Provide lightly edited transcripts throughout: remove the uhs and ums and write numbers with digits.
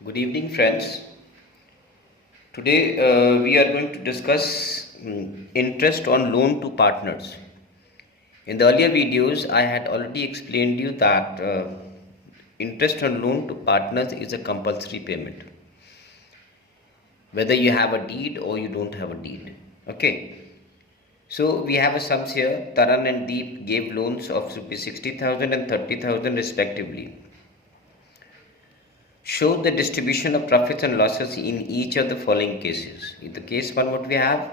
Good evening, friends. Today we are going to discuss interest on loan to partners. In the earlier videos, I had already explained you that interest on loan to partners is a compulsory payment, whether you have a deed or you don't have a deed. Okay. So we have a sums here. Taran and Deep gave loans of rupees 60,000 and 30,000 respectively. Show the distribution of profits and losses in each of the following cases. In the case 1, what we have,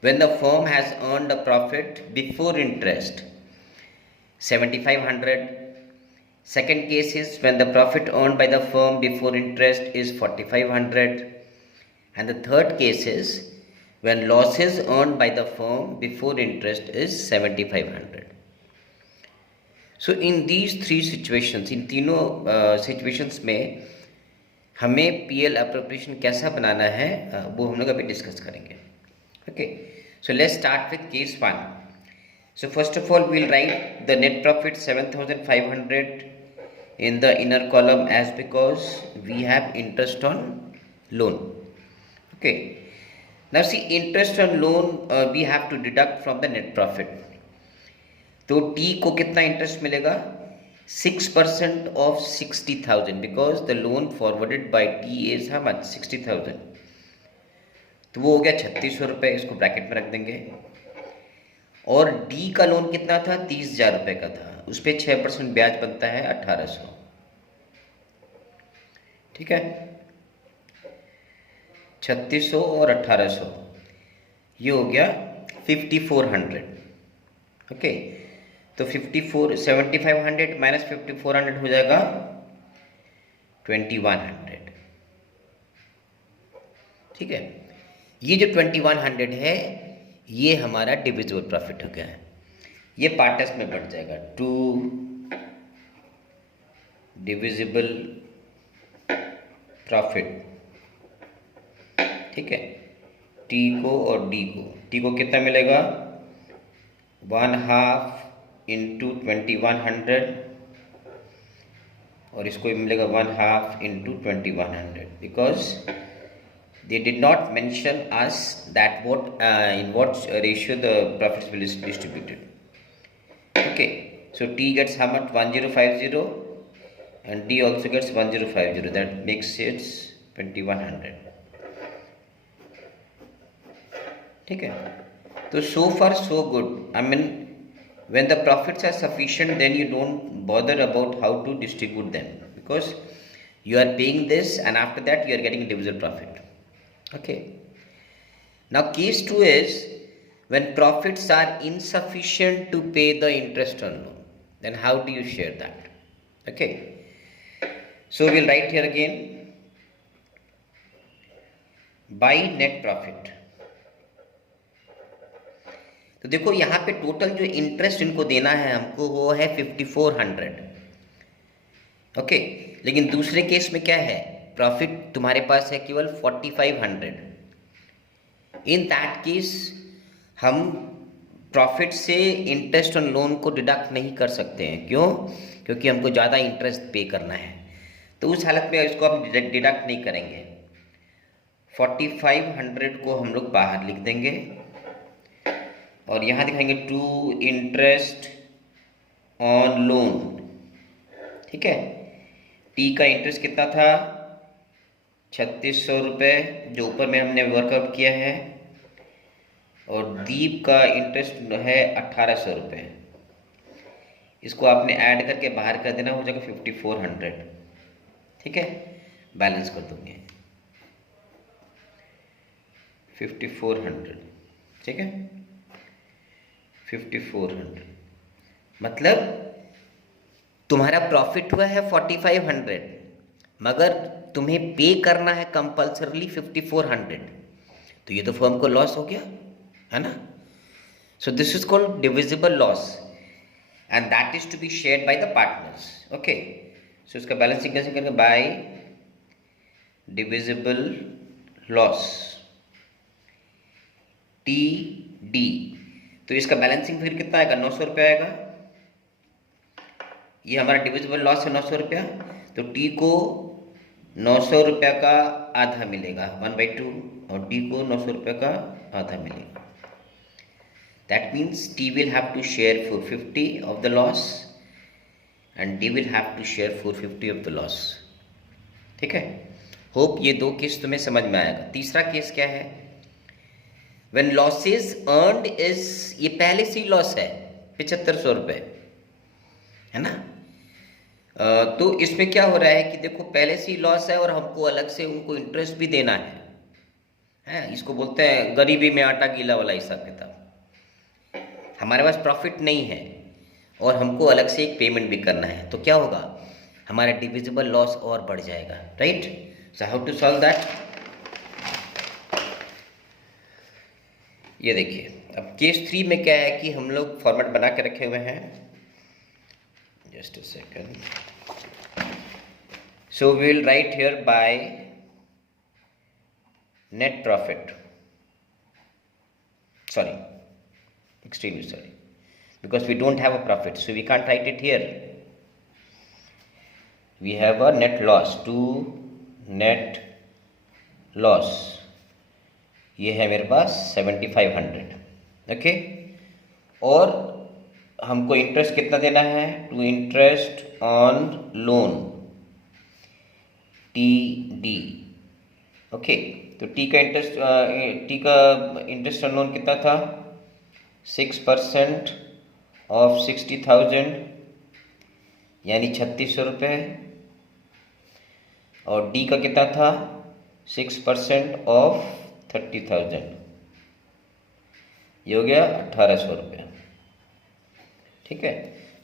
when the firm has earned a profit before interest 7500. Second case is when the profit earned by the firm before interest is 4500. And the third case is when losses earned by the firm before interest is 7500. So in these three situations, इन तीनों situations में हमें PL appropriation कैसा बनाना है वो हम लोग अभी डिस्कस करेंगे. Okay, so let's start with case 1. So first of all we'll write the net profit 7500 in the inner column as because we have interest on loan. Okay, now see, interest on loan we have to deduct from the net profit. तो T को कितना interest मिलेगा? 6% of 60,000 because the loan forwarded by T is how much? 60,000. तो वो हो गया 3600 रुपये, इसको ब्रैकेट में रख देंगे. और डी का लोन कितना था? 30,000 रुपये का था, उस पर 6% ब्याज बनता है 1800. ठीक है, 3600 और 1800, ये हो गया 5400. ओके, तो 7500 माइनस 5400 हो जाएगा 2100. ठीक है, ये जो 2100 है ये हमारा डिविजिबल प्रॉफिट हो गया है. ये पार्टस में बढ़ जाएगा टू डिविजिबल प्रॉफिट. ठीक है, टी को और डी को, टी को कितना मिलेगा? 1/2 इंटू 2100 और इसको मिलेगा 1/2 into 2100 because they did not mention us that in what ratio the profits will is distributed. Okay, so T gets how much? 1050 and D also gets 1050. That makes it 2100. ठीक है, तो so far so good. I mean, when the profits are sufficient, then you don't bother about how to distribute them because you are paying this and after that you are getting divisible profit. Okay, now case 2 is when profits are insufficient to pay the interest on loan, then how do you share that? Okay, so we'll write here again by net profit. तो देखो यहाँ पे total जो interest इनको देना है हमको वो है 5400. ओके, लेकिन दूसरे केस में क्या है? प्रॉफिट तुम्हारे पास है केवल 4500. इन दैट केस हम प्रॉफिट से इंटरेस्ट ऑन लोन को डिडक्ट नहीं कर सकते हैं. क्यों? क्योंकि हमको ज़्यादा इंटरेस्ट पे करना है. तो उस हालत में इसको हम डिडक्ट नहीं करेंगे. 4500 को हम लोग बाहर लिख देंगे और यहाँ दिखाएंगे टू इंटरेस्ट ऑन लोन. ठीक है, टी का इंटरेस्ट कितना था? 3600 रुपये जो ऊपर में हमने वर्कआउट किया है, और दीप का इंटरेस्ट है 1800 रुपये. इसको आपने ऐड करके बाहर कर देना, हो जाएगा 5400. ठीक है, बैलेंस कर दूंगे 5400. ठीक है, 5400 मतलब तुम्हारा प्रॉफिट हुआ है 4500 मगर तुम्हें पे करना है कंपल्सरली 5400. तो ये तो फर्म को लॉस हो गया है ना. So this is called divisible loss and that is to be shared by the partners. Okay, so इसका बैलेंसिंग कैसे करेंगे? By divisible loss T D. तो इसका बैलेंसिंग फिर कितना आएगा? 900 रुपये आएगा. ये हमारा डिविजिबल लॉस है 900 रुपया. तो टी को ₹900 का आधा मिलेगा 1/2 और डी को ₹900 का आधा मिलेगा। That means T will have to share 450 of the loss and D will have to share 450 of the loss. ठीक है, होप ये दो केस तुम्हें समझ में आएगा। तीसरा केस क्या है, व्हेन लॉसेस अर्नड इज, ये पहले से ही लॉस है 7500 रुपये, है ना। तो इसमें क्या हो रहा है कि देखो पहले से ही लॉस है और हमको अलग से उनको इंटरेस्ट भी देना है। इसको बोलते हैं गरीबी में आटा गीला वाला हिसाब किताब। हमारे पास प्रॉफिट नहीं है और हमको अलग से एक पेमेंट भी करना है, तो क्या होगा, हमारा डिविजिबल लॉस और बढ़ जाएगा, right. So how to solve that, ये देखिए। अब केस 3 में क्या है कि हम लोग फॉर्मेट बना के रखे हुए हैं, just a second. So we will write here by net profit, sorry, extremely sorry, because we don't have a profit, so we can't write it here. We have a net loss, to net loss, ये है मेरे पास 7500, okay. और हमको interest कितना देना है, to interest on loan T D, okay. तो T का इंटरेस्ट ऑन लोन कितना था, 6% ऑफ 60,000 यानी 3600 रुपये, और डी का कितना था, 6% ऑफ 30,000, ये हो गया 1800 रुपये, ठीक है।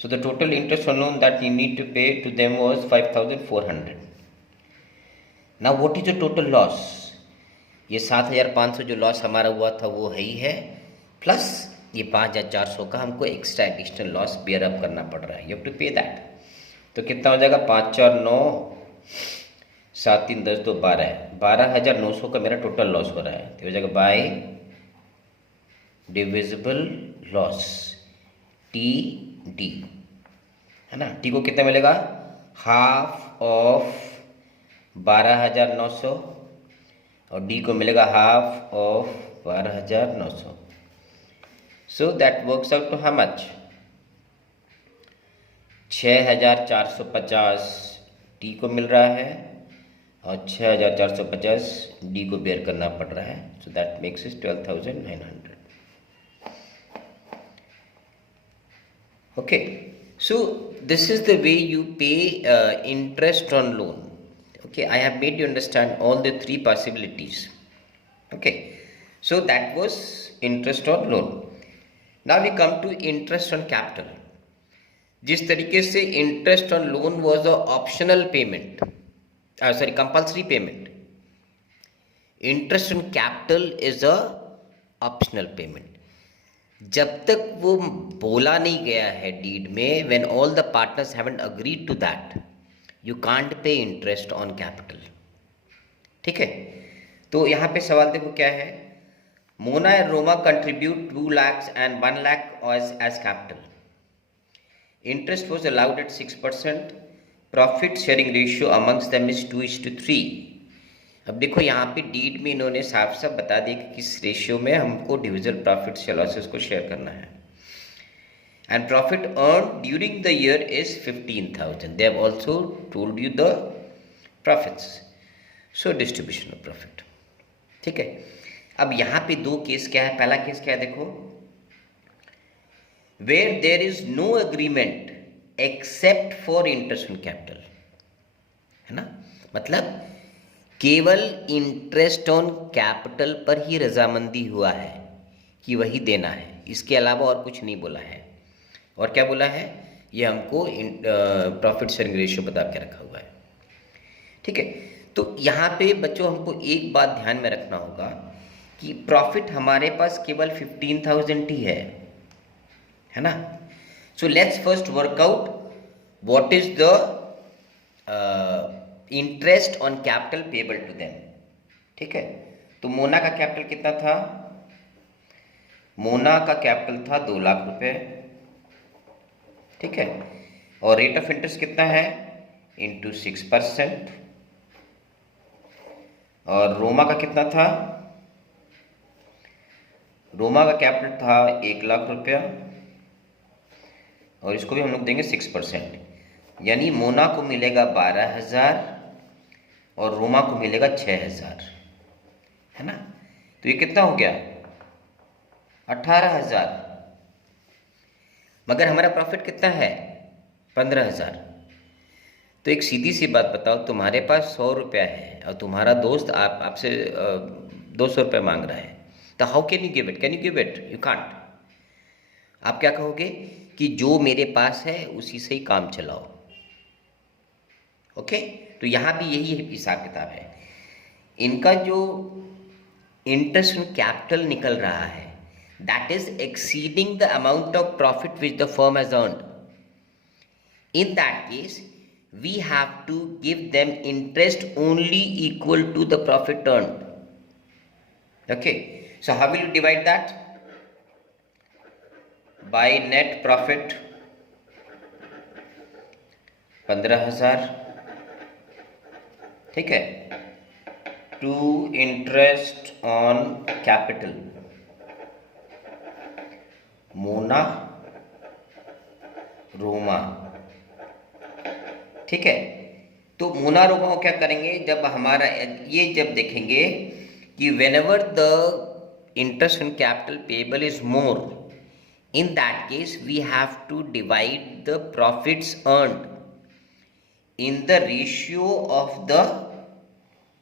So the total interest on loan that you need to pay to them was 5400। Now what is the total loss, ये 7500 जो लॉस हमारा हुआ था वो है ही है, प्लस ये 5400 का हमको extra additional loss bear up करना पड़ रहा है, यू हैव टू पे दैट। तो कितना हो जाएगा, 5 4 9 7 3 10 2 12, 12,900 का मेरा टोटल लॉस हो रहा है। तो हो जाएगा bye divisible loss T D, है ना। टी को कितना मिलेगा, हाफ ऑफ 12,900 और डी को मिलेगा half of 12,900। So that works out to how much, 6,450 T को मिल रहा है और 6,450 डी को बेयर करना पड़ रहा है। So that makes is 12,900, okay. So this is the way you pay interest on loan, okay. I have made you understand all the three possibilities, okay. So that was interest on loan. Now we come to interest on capital. जिस तरीके से interest on loan was a optional payment, compulsory payment, interest on capital is a optional payment. जब तक वो बोला नहीं गया है डीड में, when all the partners haven't agreed to that, you can't pay interest on capital, ठीक है। तो यहाँ पे सवाल देखो क्या है, Mona and Roma contribute 2 lakhs and 1 lakh as capital. Interest was allowed at 6%. Profit sharing ratio amongst them is 2:3. अब देखो यहाँ पे डीड में इन्होंने साफ साफ बता दिया कि किस रेशियो में हमको डिविजिबल प्रॉफिट्स या लॉसेस को शेयर करना है। And profit earn during the year is 15,000. They have also told you the profits, so distribution of profit, ठीक है। अब यहाँ पे दो केस क्या है, पहला केस क्या है देखो, where there is no agreement except for interest on capital, है ना। मतलब केवल इंटरेस्ट ऑन कैपिटल पर ही रजामंदी हुआ है कि वही देना है, इसके अलावा और कुछ नहीं बोला है। और क्या बोला है, ये हमको प्रॉफिट शेयरिंग रेशियो बता के रखा हुआ है, ठीक है। तो यहाँ पे बच्चों हमको एक बात ध्यान में रखना होगा कि प्रॉफिट हमारे पास केवल 15,000 ही है ना। So let's first work out what is the interest on capital payable to them, ठीक है। तो मोना का कैपिटल कितना था, मोना का कैपिटल था 2 लाख रुपए, ठीक है। और रेट ऑफ इंटरेस्ट कितना है, इंटू 6%, और रोमा का कितना था? रोमा का कैपिटल था 1,00,000 रुपया और इसको भी हम लोग देंगे 6%, यानी मोना को मिलेगा 12,000 और रोमा को मिलेगा 6,000, है ना। तो ये कितना हो गया? 18,000। मगर हमारा प्रॉफिट कितना है? 15,000। तो एक सीधी सी बात बताओ, तुम्हारे पास 100 रुपया है और तुम्हारा दोस्त आपसे 200 रुपये मांग रहा है, तो how can you give it? Can you give it? You can't. आप क्या कहोगे कि जो मेरे पास है उसी से ही काम चलाओ। ओके, तो यहाँ भी यही हिसाब किताब है। इनका जो इंटरेस्ट ऑन कैपिटल निकल रहा है, that is exceeding the amount of profit which the firm has earned. In that case we have to give them interest only equal to the profit earned. Okay, so how will you divide that? By net profit 15,000, ठीक है, to interest on capital Mona Roma, ठीक है। तो मोना रोमा को क्या करेंगे, जब हमारा ये जब देखेंगे कि whenever the interest on capital payable is more, in that case we have to divide the profits earned in the ratio of the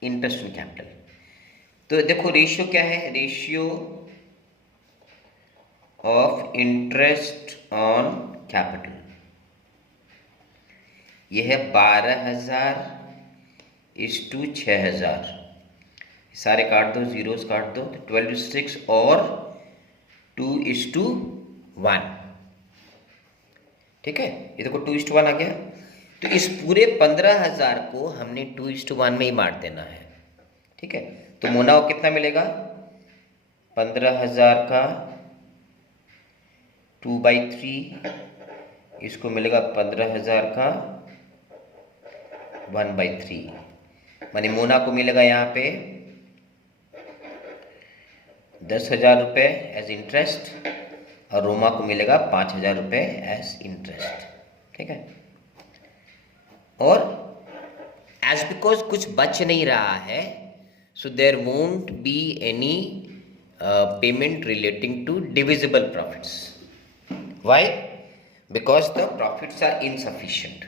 interest on capital. तो देखो रेशियो क्या है? Ratio of interest on capital, यह है 12,000 इस to 6,000, सारे काट दो, जीरोस काट दो, 12:6 और 2:1, ठीक है। ये देखो 2:1 आ गया। तो इस पूरे 15,000 को हमने 2:1 में ही बांट देना है, ठीक है। तो मोना को कितना मिलेगा? 15,000 का 2/3, इसको मिलेगा 15,000 का 1/3, माने मोना को मिलेगा यहाँ पे 10,000 रुपये एज इंटरेस्ट और रोमा को मिलेगा 5,000 रुपये एज इंटरेस्ट, ठीक है। और एज बिकॉज कुछ बच नहीं रहा है, so there won't be any payment relating to divisible profits. Why? Because the profits are insufficient.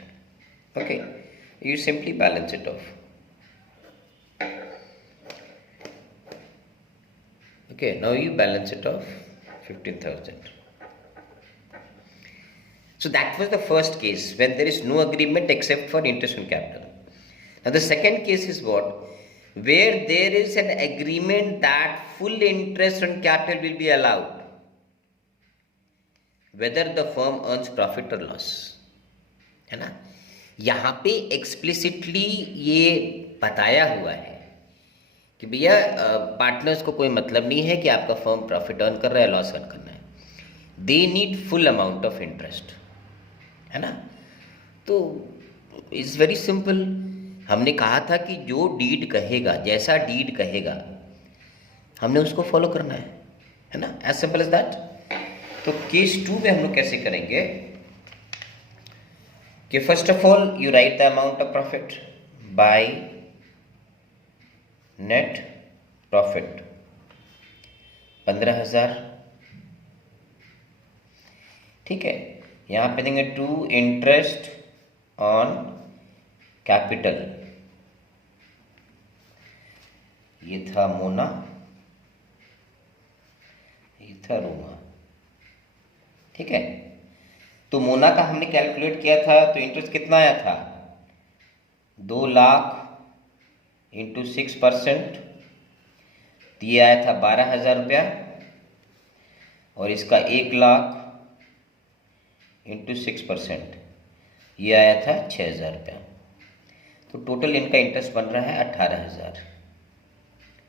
Okay, you simply balance it off. Okay, now you balance it off 15,000. So that was the first case when there is no agreement except for interest on capital. Now the second case is what? Where there is an agreement that full interest on capital will be allowed, whether the firm earns profit or loss, है ना। यहाँ पे explicitly ये बताया हुआ है कि भैया पार्टनर्स को कोई मतलब नहीं है कि आपका फर्म प्रॉफिट अर्न कर रहा है लॉस अर्न करना है, they need full amount of interest, है ना। तो इट्स वेरी सिंपल। हमने कहा था कि जो डीड कहेगा, जैसा डीड कहेगा हमने उसको फॉलो करना है ना, एज सिंपल एज दैट। तो केस 2 में हम लोग कैसे करेंगे कि first of all you right the amount of profit by net profit 15,000, ठीक है। यहां पे देंगे टू इंटरेस्ट ऑन कैपिटल, ये था मोना, ये था रोमा, ठीक है। तो मोना का हमने कैलकुलेट किया था तो इंटरेस्ट कितना आया था? 2 लाख इंटू 6%, तो ये आया था 12,000 रुपया, और इसका 1 लाख इंटू 6% ये आया था 6,000 रुपया। तो टोटल इनका इंटरेस्ट बन रहा है 18,000,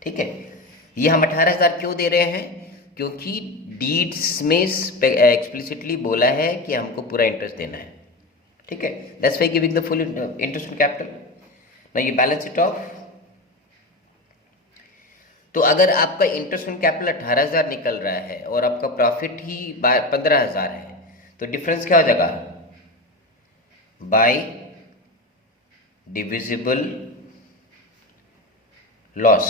ठीक है। ये हम 18,000 क्यों दे रहे हैं? क्योंकि डीड्स में एक्सप्लिसिटली बोला है कि हमको पूरा इंटरेस्ट देना है, ठीक है। That's why giving the full interest on capital. Now you balance it of तो अगर आपका इंटरेस्ट ऑन कैपिटल 18,000 निकल रहा है और आपका प्रॉफिट ही 15,000 है, तो डिफरेंस क्या हो जाएगा? Bye divisible loss.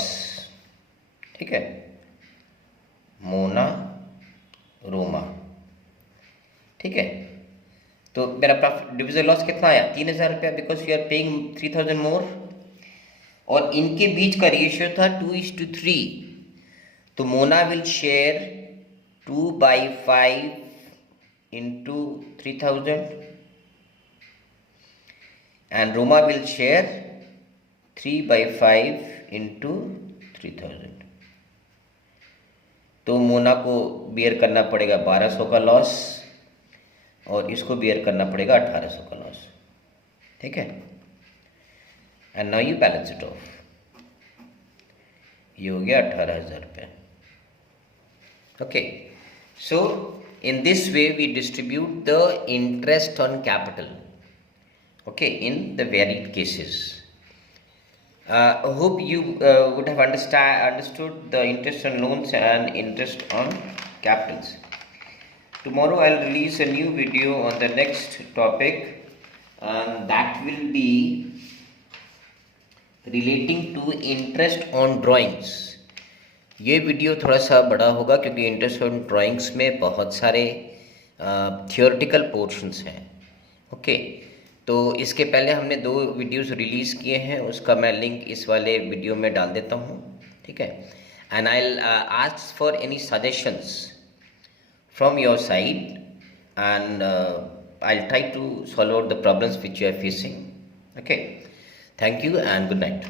ठीक है, मोना रोमा। ठीक है, तो मेरा प्रॉफिट डिविजिबल लॉस कितना आया? 3,000 रुपया, बिकॉज यू आर पेइंग 3,000 मोर। और इनके बीच का रेशियो था 2:3, तो Mona will share 2/5 into 3,000 and Roma will share 3/5 into 3,000। तो मोना को बियर करना पड़ेगा 1,200 का लॉस और इसको बियर करना पड़ेगा 1,800 का लॉस। ठीक है, and now you balance it of. ये हो गया 18,000 रुपये। Okay, so in this way we distribute the interest on capital, okay, in the varied cases. I hope you would have understood the interest on loans and interest on capitals. Tomorrow I'll release a new video on the next topic, and that will be relating to interest on drawings. ये video थोड़ा सा बड़ा होगा क्योंकि interest on drawings में बहुत सारे theoretical portions हैं। ओके, तो इसके पहले हमने 2 वीडियोस रिलीज़ किए हैं, उसका मैं लिंक इस वाले वीडियो में डाल देता हूँ। ठीक है, and I will ask for any suggestions from your side and I will try to solve out the problems which you are facing. Okay, thank you and good night.